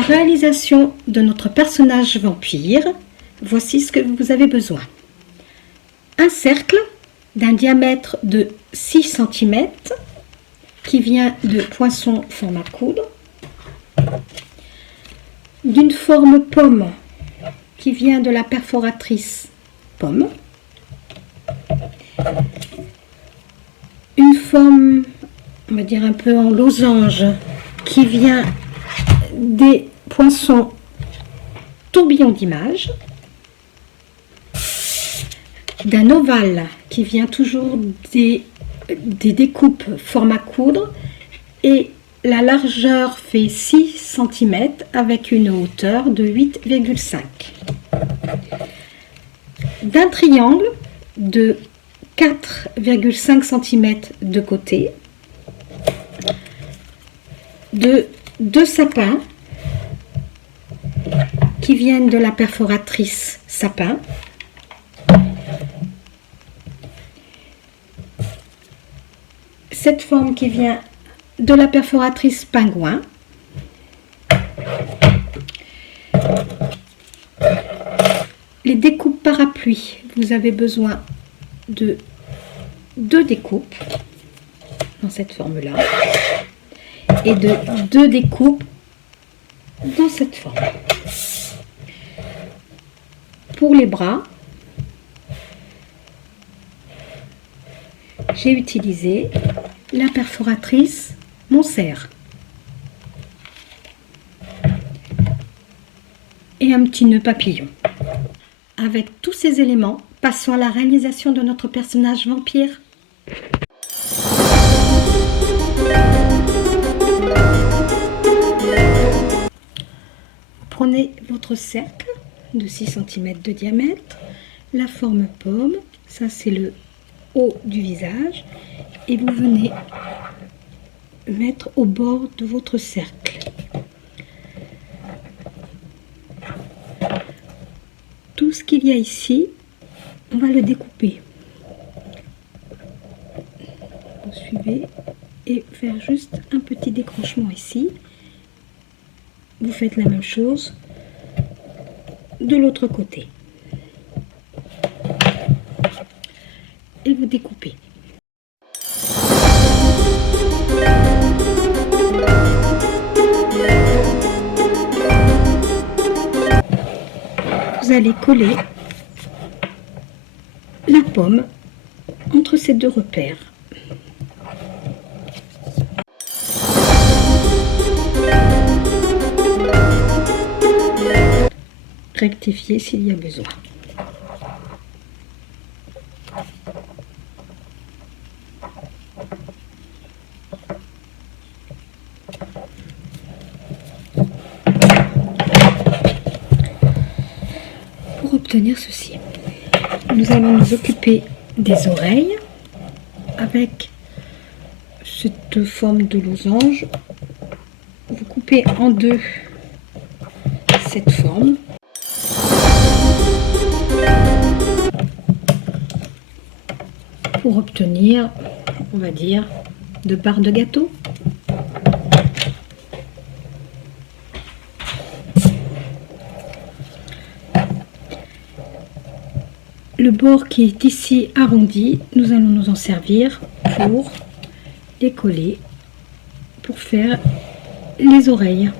la réalisation de notre personnage vampire, voici ce que vous avez besoin. Un cercle d'un diamètre de 6 cm qui vient de poinçon format coude, d'une forme pomme qui vient de la perforatrice pomme, une forme, on va dire un peu en losange, qui vient des poinçons tourbillon d'image, d'un ovale qui vient toujours des découpes format coudre, et la largeur fait 6 cm avec une hauteur de 8,5. D'un triangle de 4,5 cm de côté, de 2 sapins qui viennent de la perforatrice sapin, cette forme qui vient de la perforatrice pingouin, les découpes parapluie, vous avez besoin de 2 découpes dans cette forme là et de 2 découpes dans cette forme. Pour les bras, j'ai utilisé la perforatrice Moncert et un petit nœud papillon. Avec tous ces éléments, passons à la réalisation de notre personnage vampire. Prenez votre cercle de 6 cm de diamètre, la forme pomme, ça c'est le haut du visage, et vous venez mettre au bord de votre cercle. Tout ce qu'il y a ici, on va le découper. Vous suivez et faire juste un petit décrochement ici. Vous faites la même chose de l'autre côté. Et vous découpez. Vous allez coller la pomme entre ces 2 repères. Rectifier s'il y a besoin. Pour obtenir ceci, nous allons nous occuper des oreilles avec cette forme de losange. Vous coupez en 2 cette forme. Pour obtenir, on va dire, 2 parts de gâteau. Le bord qui est ici arrondi, nous allons nous en servir pour les coller, pour faire les oreilles.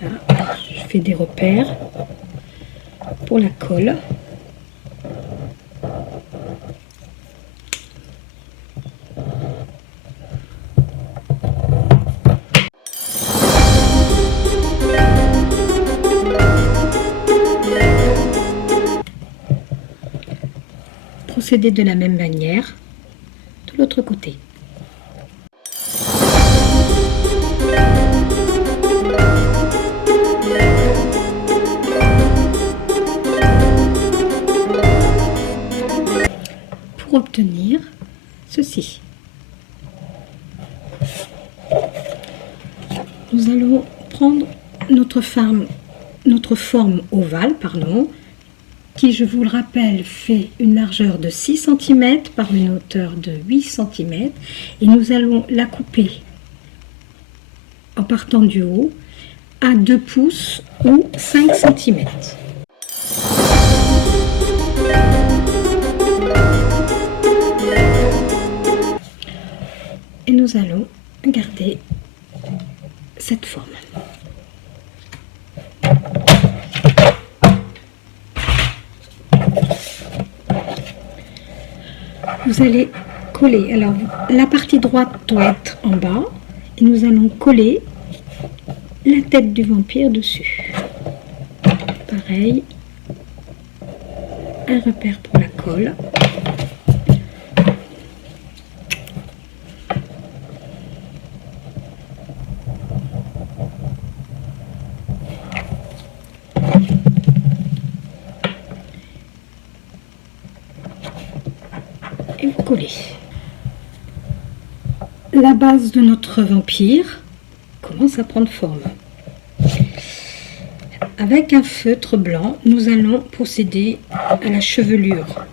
Voilà, je fais des repères pour la colle. Procéder de la même manière de l'autre côté. Pour obtenir ceci, nous allons prendre notre forme ovale, qui, je vous le rappelle, fait une largeur de 6 cm par une hauteur de 8 cm, et nous allons la couper en partant du haut à 2 pouces ou 5 cm. Et nous allons garder cette forme. Vous allez coller, alors la partie droite doit être en bas et nous allons coller la tête du vampire dessus. Pareil, un repère pour la colle. Et vous collez. La base de notre vampire commence à prendre forme. Avec un feutre blanc, nous allons procéder à la chevelure.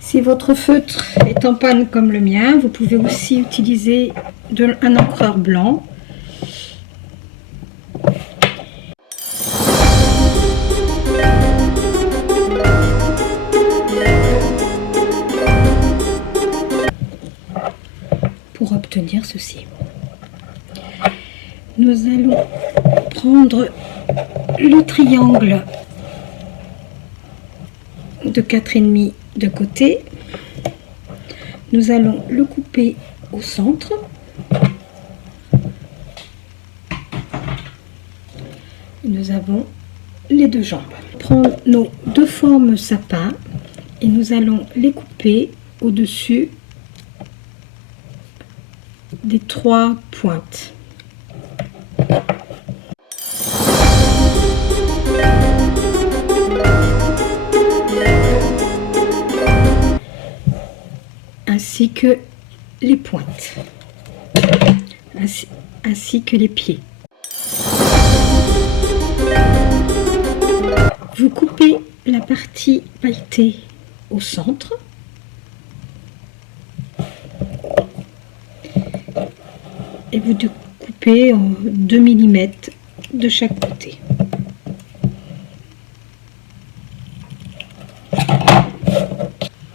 Si votre feutre est en panne comme le mien, vous pouvez aussi utiliser un encreur blanc. Pour obtenir ceci. Nous allons prendre le triangle de 4,5 de côté. Nous allons le couper au centre. Nous avons les deux jambes. Prendre nos deux formes sapin et nous allons les couper au-dessus des 3 pointes. Ainsi que les pointes, ainsi que les pieds. Vous coupez la partie pailletée au centre. Et vous coupez en 2 mm de chaque côté.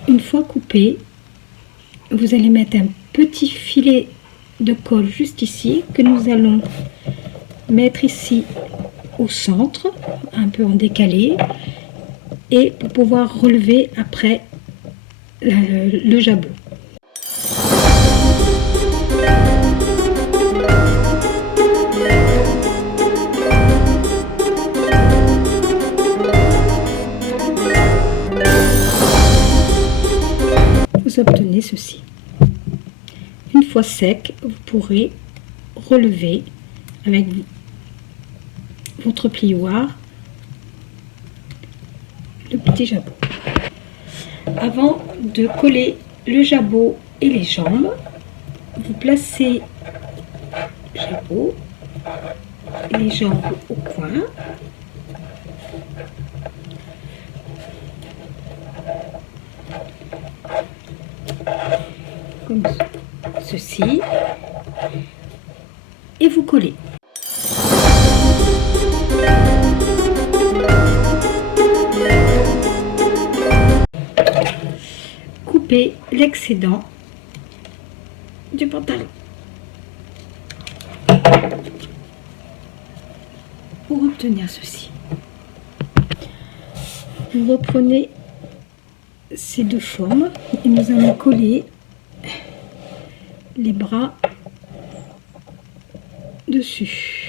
Une fois coupé, vous allez mettre un petit filet de colle juste ici que nous allons mettre ici au centre, un peu en décalé, et pour pouvoir relever après le jabot. Vous obtenez ceci. Une fois sec, vous pourrez relever avec votre plioir le petit jabot. Avant de coller le jabot et les jambes, vous placez le jabot et les jambes au coin. Comme ceci, et vous collez. Coupez l'excédent du pantalon pour obtenir ceci. Vous reprenez ces deux formes et nous allons coller les bras dessus.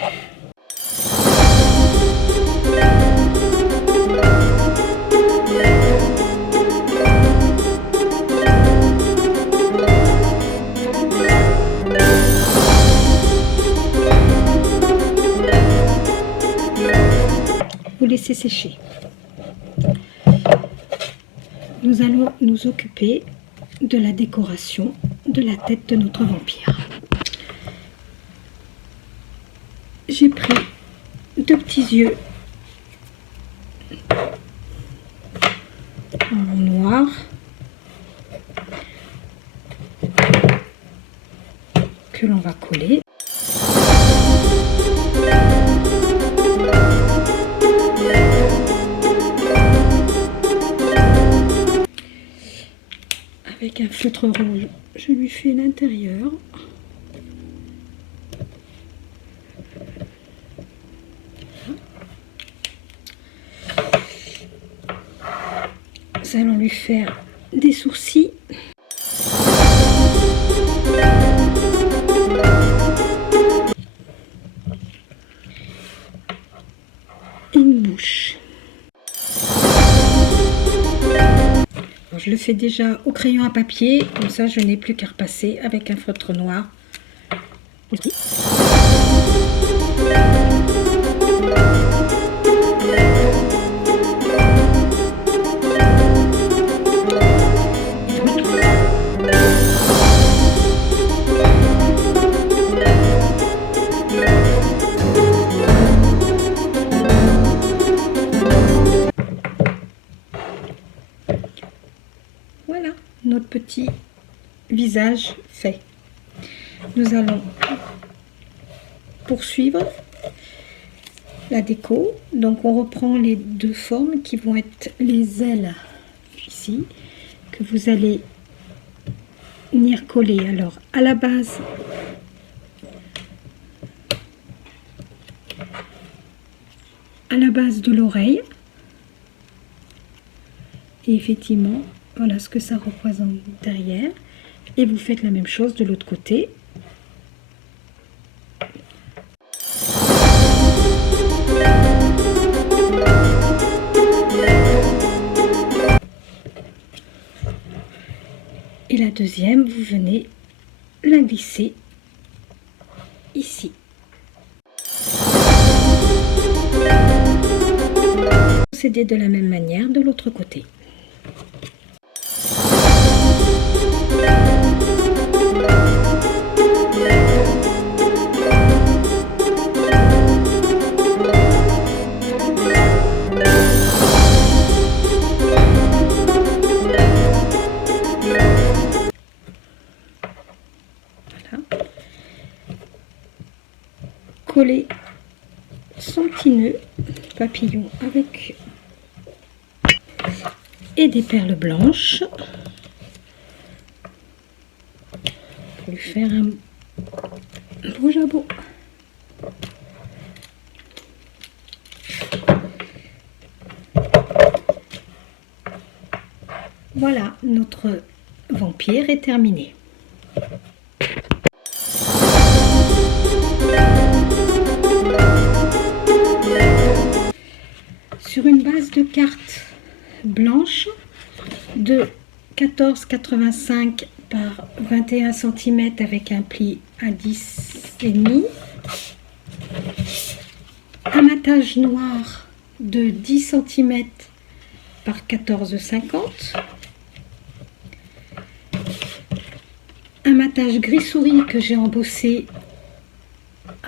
Vous laissez sécher. Nous allons nous occuper de la décoration de la tête de notre vampire. J'ai pris deux petits yeux en noir. Que l'on va coller. Avec un feutre rouge, je lui fais l'intérieur. Nous allons lui faire des sourcils. Et une bouche. Alors, je le fais déjà au crayon à papier, comme ça je n'ai plus qu'à repasser avec un feutre noir. Aussi. Voilà notre petit visage fait. Nous allons poursuivre la déco. Donc on reprend les deux formes qui vont être les ailes ici, que vous allez venir coller. Alors à la base, de l'oreille. Et effectivement, voilà ce que ça représente derrière. Et vous faites la même chose de l'autre côté. Et la deuxième, vous venez la glisser ici. Procédez de la même manière de l'autre côté. Coller son petit nœud papillon avec et des perles blanches pour lui faire un beau jabot. Voilà, notre vampire est terminé. Sur une base de cartes blanche de 14,85 par 21 cm avec un pli à 10,5, un matage noir de 10 cm par 14,50, un matage gris souris que j'ai embossé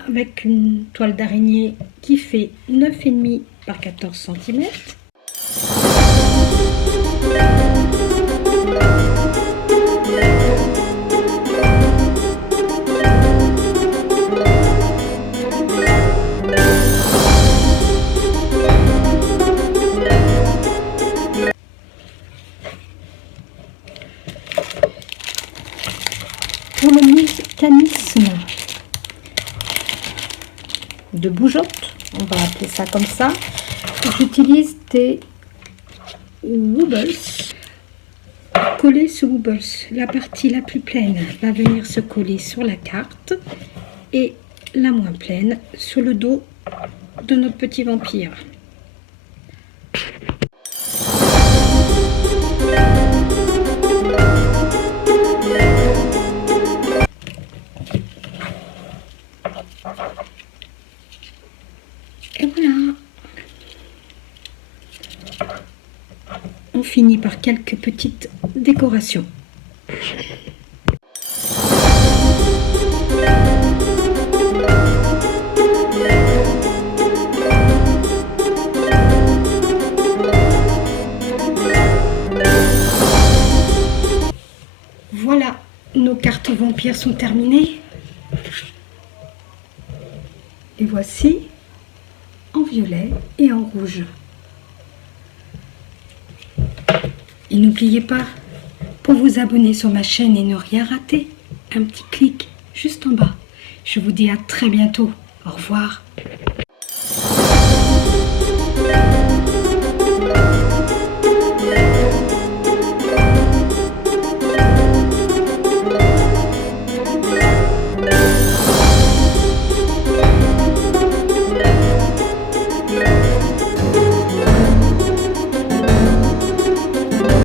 avec une toile d'araignée qui fait 9,5 par 14 cm. Pour le mécanisme de bougeotte, on va appeler ça comme ça, j'utilise des wobbles. Coller ce wobbles, la partie la plus pleine va venir se coller sur la carte et la moins pleine sur le dos de notre petit vampire. Et voilà, on finit par quelques petites décorations. nos cartes vampires sont terminées. Les voici en violet et en rouge. Et n'oubliez pas, pour vous abonner sur ma chaîne et ne rien rater, un petit clic juste en bas. Je vous dis à très bientôt. Au revoir.